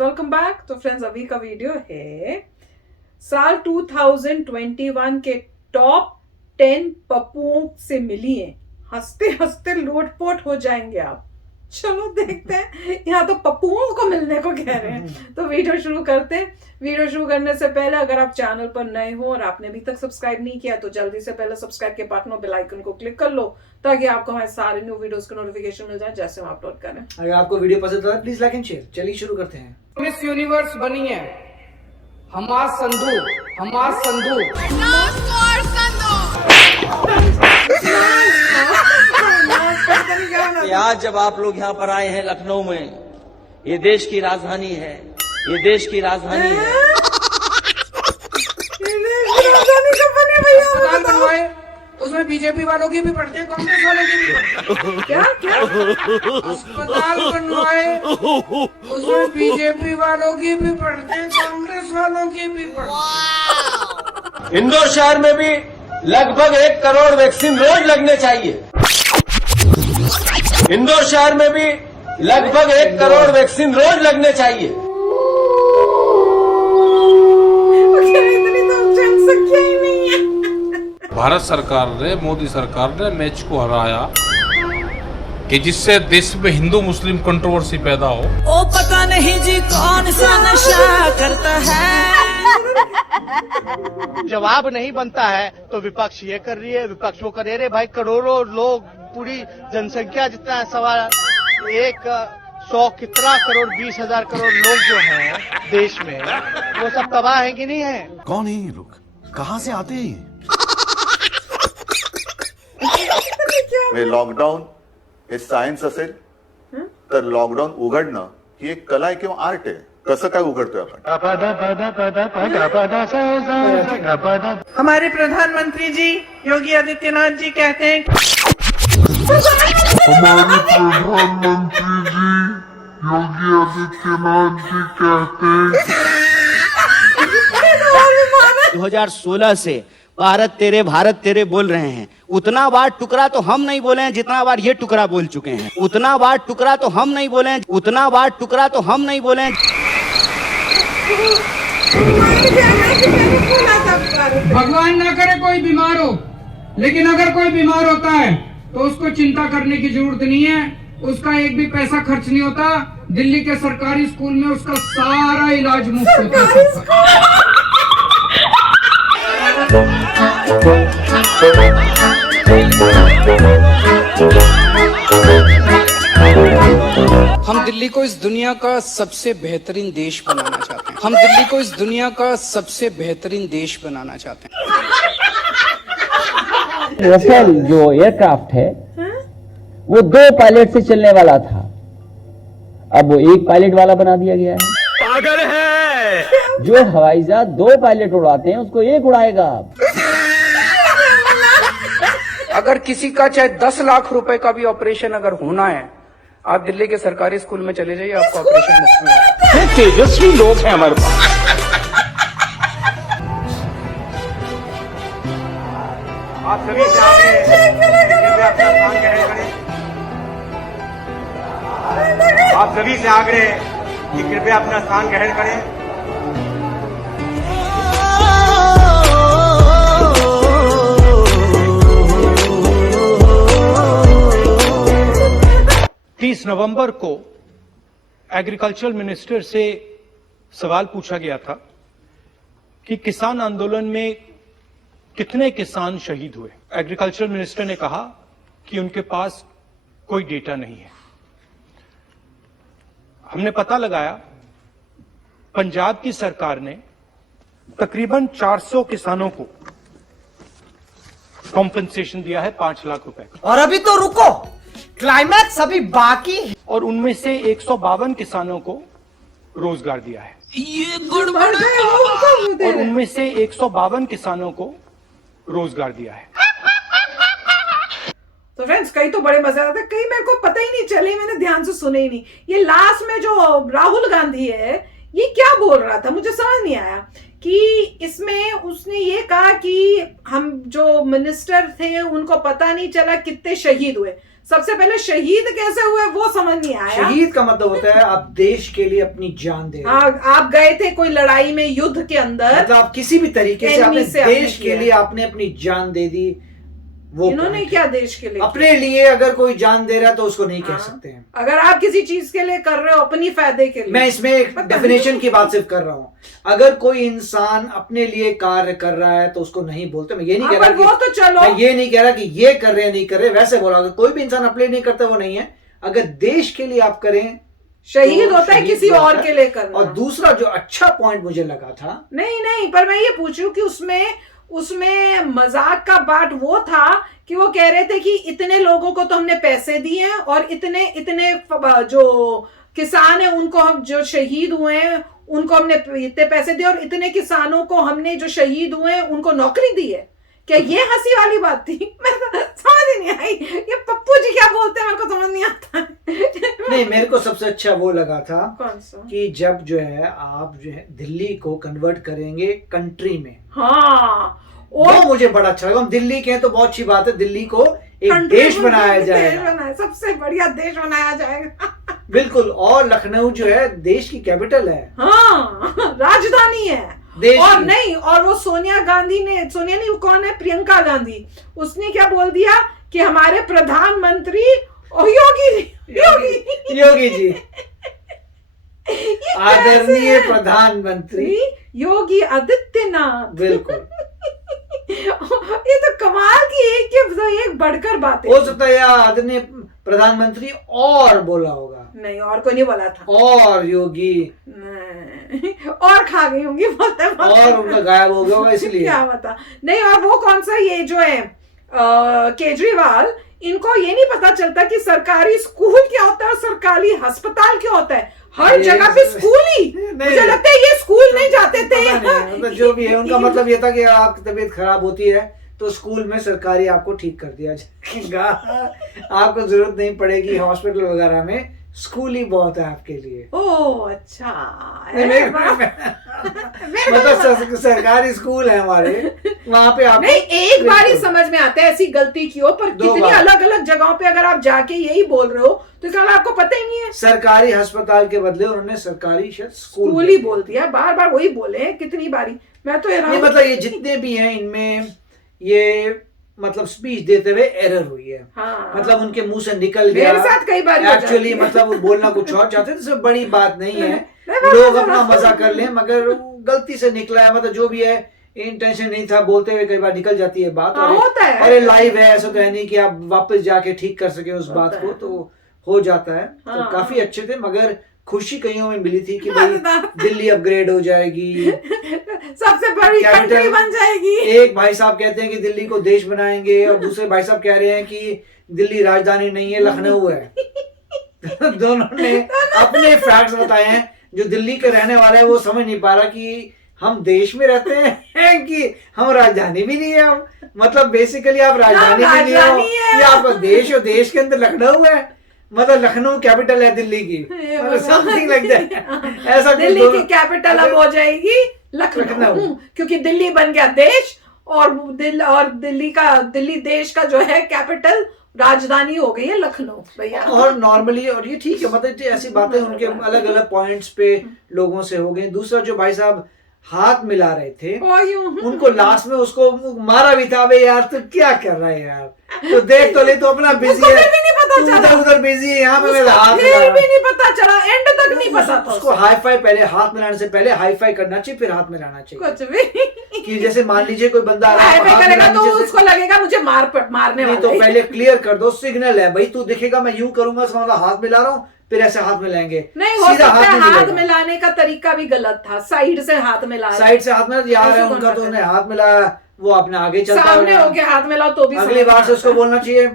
Welcome back. तो friends, अभी का वीडियो है साल 2021 के टॉप 10 पप्पुओं से मिली है। हंसते हंसते लोटपोट हो जाएंगे आप। चलो देखते हैं, यहाँ तो पप्पुओं को मिलने को कह रहे हैं। तो वीडियो शुरू करते हैं। वीडियो शुरू करने से पहले अगर आप चैनल पर नए हो और आपने अभी तक सब्सक्राइब नहीं किया तो जल्दी से पहले सब्सक्राइब के बटन और बेल आइकन को क्लिक कर लो ताकि आपको हमारे सारे न्यू वीडियोस के नोटिफिकेशन मिल जाए जैसे हम अपलोड करें। अगर आपको वीडियो पसंद आता है प्लीज लाइक एंड शेयर। चलिए शुरू करते हैं। मिस यूनिवर्स बनी है हमार संधू। आज जब आप लोग यहाँ पर आए हैं लखनऊ में, ये देश की राजधानी है, ये देश की राजधानी है। अस्पताल बनवाए, उसमें बीजेपी वालों की भी पढ़ते हैं, कांग्रेस वालों की भी पढ़ते हैं। क्या अस्पताल बनवाए, उसमें बीजेपी वालों की भी पढ़ते हैं, कांग्रेस वालों की भी पढ़ते हैं। इंदौर शहर में भी लगभग 1 करोड़ वैक्सीन रोज लगने चाहिए। इंदौर शहर में भी लगभग 1 करोड़ वैक्सीन रोज लगने चाहिए। इतनी तो जनसंख्या ही नहीं है। भारत सरकार ने, मोदी सरकार ने मैच को हराया कि जिससे देश में हिंदू मुस्लिम कंट्रोवर्सी पैदा हो। ओ पता नहीं जी कौन सा नशा करता है। जवाब नहीं बनता है तो विपक्ष ये कर रही है, विपक्ष वो कर रही है। भाई करोड़ों लोग, पूरी जनसंख्या जितना है, 100 कितना करोड़ 20,000 करोड़ लोग जो हैं देश में, वो सब तबाह है कि नहीं है? कौन है ये लोग, कहाँ से आते हैं? लॉकडाऊन हे सायन्स असेल तर लॉकडाऊन उघडणं ही एक कला आहे किंवा आर्ट आहे. कसं काय उघडतोय आपण? हमारे प्रधानमंत्री जी योगी आदित्यनाथ जी कहते हैं हमारे प्रधानमंत्री जी योगी आदित्यनाथ जी कहते हैं 2016 से भारत तेरे बोल रहे हैं। उतना बार टुकड़ा तो हम नहीं बोले हैं जितना बार ये टुकड़ा बोल चुके हैं। उतना बार टुकड़ा तो हम नहीं बोले हैं, उतना बार टुकड़ा तो हम नहीं बोले हैं। भगवान ना करे कोई बीमार हो, लेकिन अगर कोई बीमार होता है तो उसको चिंता करने की जरूरत नहीं है। उसका एक भी पैसा खर्च नहीं होता। दिल्ली के सरकारी स्कूल में उसका सारा इलाज मुफ्त होता है। हम दिल्ली को इस दुनिया का सबसे बेहतरीन देश बनाना चाहते हैं। हम दिल्ली को इस दुनिया का सबसे बेहतरीन देश बनाना चाहते हैं। राफेल जो एयरक्राफ्ट है वो 2 पायलट से चलने वाला था, अब वो 1 पायलट वाला बना दिया गया है। पागल है। जो हवाई जहाज 2 पायलट उड़ाते हैं उसको 1 उड़ाएगा। अगर किसी का चाहे 10 लाख रुपए का भी ऑपरेशन अगर होना है, आप दिल्ली के सरकारी स्कूल में चले जाइए, आपको ऑपरेशन मुफ्त में होगा। तेजस्वी लोग हैं हमारे पास। आप सभी से आप सभी से आग्रह है कि कृपया अपना स्थान ग्रहण करें। 30 नवंबर को एग्रीकल्चर मिनिस्टर से सवाल पूछा गया था कि किसान आंदोलन में कितने किसान शहीद हुए। एग्रीकल्चर मिनिस्टर ने कहा कि उनके पास कोई डेटा नहीं है। हमने पता लगाया, पंजाब की सरकार ने तकरीबन 400 किसानों को कॉम्पेंसेशन दिया है 5 लाख रुपए। और अभी तो रुको, क्लाइमैक्स अभी बाकी है। और उनमें से 152 किसानों को रोजगार दिया है। ये गड़बड़ है। और उनमें से 152 किसानों को रोजगार दिया है। तो फ्रेंड्स, कई तो बड़े मजे आते, कई मेरे को पता ही नहीं चले, मैंने ध्यान से सुने ही नहीं। ये लास्ट में जो राहुल गांधी है ये क्या बोल रहा था मुझे समझ नहीं आया कि इसमें उसने ये कहा कि हम जो मिनिस्टर थे उनको पता नहीं चला कितने शहीद हुए। सबसे पहले शहीद कैसे हुए वो समझ नहीं आया। शहीद का मतलब होता है आप देश के लिए अपनी जान दे रहे हैं। हाँ, आप गए थे कोई लड़ाई में, युद्ध के अंदर, मतलब आप किसी भी तरीके से अपने देश के लिए आपने अपनी जान दे दी। वो इन्होंने क्या देश के लिए? अपने लिए अगर कोई जान दे रहा है तो उसको नहीं कह सकते हैं। अगर आप किसी चीज के लिए कर रहे हो अपनी फायदे के लिए, मैं इसमें एक डेफिनेशन की बात सिर्फ कर रहा हूँ। अगर कोई इंसान अपने लिए कार्य कर रहा है तो उसको नहीं बोलते। मैं ये नहीं कह रहा वो तो चलो, मैं ये नहीं कह रहा कि ये कर रहे हैं नहीं कर रहे, वैसे बोला अगर कोई भी इंसान अपने लिए नहीं करता वो नहीं है। अगर देश के लिए आप करें, शहीद तो होता है किसी और के लिए करना। और दूसरा जो अच्छा पॉइंट मुझे लगा था, नहीं, पर मैं ये पूछ रही हूँ कि उसमें मजाक का बात वो था कि वो कह रहे थे कि इतने लोगों को तो हमने पैसे दिए हैं और इतने जो किसान है उनको हम जो शहीद हुए हैं उनको हमने इतने पैसे दिए और इतने किसानों को हमने जो शहीद हुए हैं उनको नौकरी दी है। क्या ये हंसी वाली बात थी? मैं समझ ही नहीं आई, ये पप्पू जी क्या बोलते हैं मेरे को समझ नहीं आता। नहीं, मेरे को सबसे अच्छा वो लगा था कौन सा? कि जब जो है आप जो है दिल्ली को कन्वर्ट करेंगे कंट्री में। हाँ, वो मुझे बड़ा अच्छा लगा। हम दिल्ली के हैं तो बहुत अच्छी बात है, दिल्ली को एक देश बनाया जाएगा, सबसे बढ़िया देश बनाया जाएगा। बिल्कुल। और लखनऊ जो है देश की कैपिटल है, हाँ, राजधानी है देश और की। नहीं, और वो सोनिया नहीं, वो कौन है, प्रियंका गांधी, उसने क्या बोल दिया कि हमारे प्रधानमंत्री योगी जी आदरणीय प्रधानमंत्री योगी आदित्यनाथ। बिल्कुल। ये तो कमाल की एक बढ़कर बात है। हो सकता है आदरणीय प्रधानमंत्री और बोला होगा। नहीं, और कोई नहीं बोला था। और योगी और खा गई होंगी बोलते और उनका गायब हो गया होगा इसलिए। क्या बता। नहीं, और वो कौन सा ये जो है केजरीवाल, इनको ये नहीं पता चलता कि सरकारी स्कूल क्या होता है और सरकारी अस्पताल क्या होता है। हर जगह पे स्कूल ही, मुझे लगता है ये स्कूल नहीं जाते थे। मतलब जो भी है उनका मतलब ये था कि आपकी तबीयत खराब होती है तो स्कूल में सरकारी आपको ठीक कर दिया जाएगा, आपको जरूरत नहीं पड़ेगी हॉस्पिटल वगैरह में, स्कूल ही बहुत है आपके लिए। ओह अच्छा, मतलब सरकारी स्कूल है हमारे, वहाँ पे आप नहीं, एक बार ही समझ में आता है ऐसी गलती की हो, पर कितनी अलग अलग जगहों पे अगर आप जाके यही बोल रहे हो तो क्या आपको पता ही नहीं है। सरकारी अस्पताल के बदले उन्होंने सरकारी स्कूल ही बोल दिया, बार बार वही बोले कितनी बारी। मैं तो नहीं, मतलब ये जितने भी हैं इनमें ये मतलब स्पीच देते हुए एरर हुई है। हाँ। मतलब उनके मुंह से निकल गया। मेरे साथ कई बार एक्चुअली मतलब वो बोलना कुछ और चाहते थे, बड़ी बात नहीं है, लोग अपना मजा कर लें, मगर गलती से निकला है। मतलब जो भी है इंटेंशन नहीं था, बोलते हुए कई बार निकल जाती है बात। होता है, अरे लाइव है, ऐसा तो है नहीं कि आप वापस जाके ठीक कर सके उस बात को, तो हो जाता है। तो काफी अच्छे थे, मगर खुशी कईयों में मिली थी कि भाई दिल्ली अपग्रेड हो जाएगी, सबसे बड़ी कंट्री बन जाएगी। एक भाई साहब कहते हैं कि दिल्ली को देश बनाएंगे और दूसरे भाई साहब कह रहे हैं कि दिल्ली राजधानी नहीं है, लखनऊ है। दोनों ने अपने फैक्ट्स बताए हैं। जो दिल्ली के रहने वाला है वो समझ नहीं पा रहा कि हम देश में रहते हैं कि हम राजधानी भी नहीं है। हम मतलब बेसिकली आप राजधानी भी नहीं हो, या आपका देश हो, देश के अंदर लखनऊ है, मतलब लखनऊ कैपिटल है दिल्ली की, समथिंग लाइक दैट। ऐसा दिल्ली की कैपिटल अब हो जाएगी लखनऊ, क्योंकि दिल्ली बन गया देश और दिल्ली देश का जो है कैपिटल, राजधानी हो गई है लखनऊ भैया। और नॉर्मली, और ये ठीक है, मतलब ऐसी बातें उनके अलग अलग पॉइंट्स पे लोगों से हो गई। दूसरा जो भाई साहब हाथ मिला रहे थे उनको लास्ट में उसको मारा भी था। यार तू क्या कर रहा है यार, तो देख तो ले, तो अपना बिजी है, उधर बिजी है, यहाँ पे मेरा हाथ भी नहीं पता चला, एंड तक नहीं पता था उसको। हाई फाई पहले, हाथ मिलाने से पहले हाई फाई करना चाहिए, फिर हाथ मिलाना चाहिए। कुछ भी कि जैसे मान लीजिए कोई बंदा आ रहा है करेगा तो उसको लगेगा मुझे मारने वाला है। तो पहले क्लियर कर दो, सिग्नल है भाई, तू दिखेगा मैं यूं करूंगा, समझ हाथ मिला रहा हूँ, फिर ऐसे हाथ मिलाएंगे। नहीं हो सकता है हाथ मिलाने का तरीका भी गलत था, साइड से हाथ मिला, साइड से हाथ मिला यार है उनका, तो उन्हें हाथ मिलाया, वो अपने आगे चलता है, सामने होके हाथ मिलाओ तो भी अगली बार से उसको बोलना चाहिए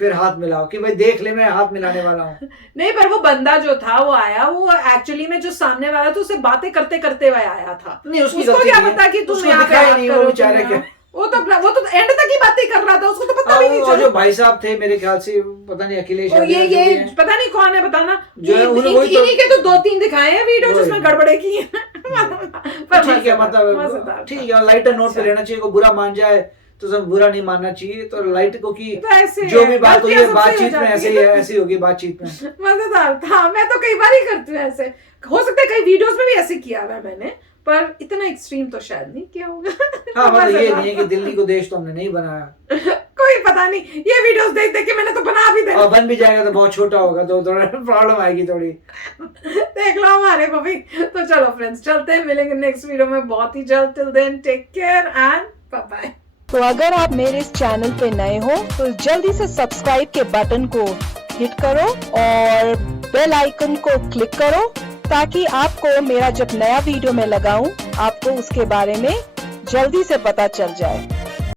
फिर हाथ मिलाओ कि भाई देख ले मैं हाथ मिलाने वाला हूँ। नहीं, पर वो बंदा जो था वो आया, वो एक्चुअली में जो सामने वाला था उससे बातें करते करते हुए आया था। नहीं, उसको क्या पता कि तुम यहाँ पे हाथ करो, बेचारे के वो तो एंड तक ही बातें कर रहा था, उसको तो पता भी नहीं चला। जो भाई साहब थे मेरे ख्याल से पता नहीं अखिलेश, ये पता नहीं कौन है, बताना। इन्हीं के तो 2-3 दिखाए हैं वीडियो जिसमें गड़बड़े की है। ठीक है, मतलब ठीक है, लाइटर नोट पे लेना चाहिए। को बुरा मान जाए तो सब बुरा नहीं मानना चाहिए। तो लाइट को की तो ऐसे जो भी बात हुई है गलतियां सबसे बातचीत हो में जाती ऐसे ही है। है, ऐसी होगी बातचीत में। मजेदार था। मैं तो कई बार ही करती हूँ ऐसे, हो सकता है कई वीडियोस में भी ऐसे किया हुआ है मैंने, पर इतना एक्सट्रीम तो शायद नहीं किया होगा। हाँ मतलब ये मजेदार नहीं है कि था। दिल्ली को देश तो हमने नहीं बनाया, कोई पता नहीं, ये वीडियोस देख देख के मैंने तो बना भी और बन भी जाएगा तो बहुत छोटा होगा, तो थोड़ा प्रॉब्लम आएगी थोड़ी। देख लो हमारे को भी। तो चलो फ्रेंड्स, चलते हैं, मिलेंगे नेक्स्ट वीडियो में बहुत ही जल्द। Till then take care and bye bye. तो अगर आप मेरे इस चैनल पे नए हो तो जल्दी से सब्सक्राइब के बटन को हिट करो और बेल आइकन को क्लिक करो, ताकि आपको मेरा जब नया वीडियो मैं लगाऊं आपको उसके बारे में जल्दी से पता चल जाए।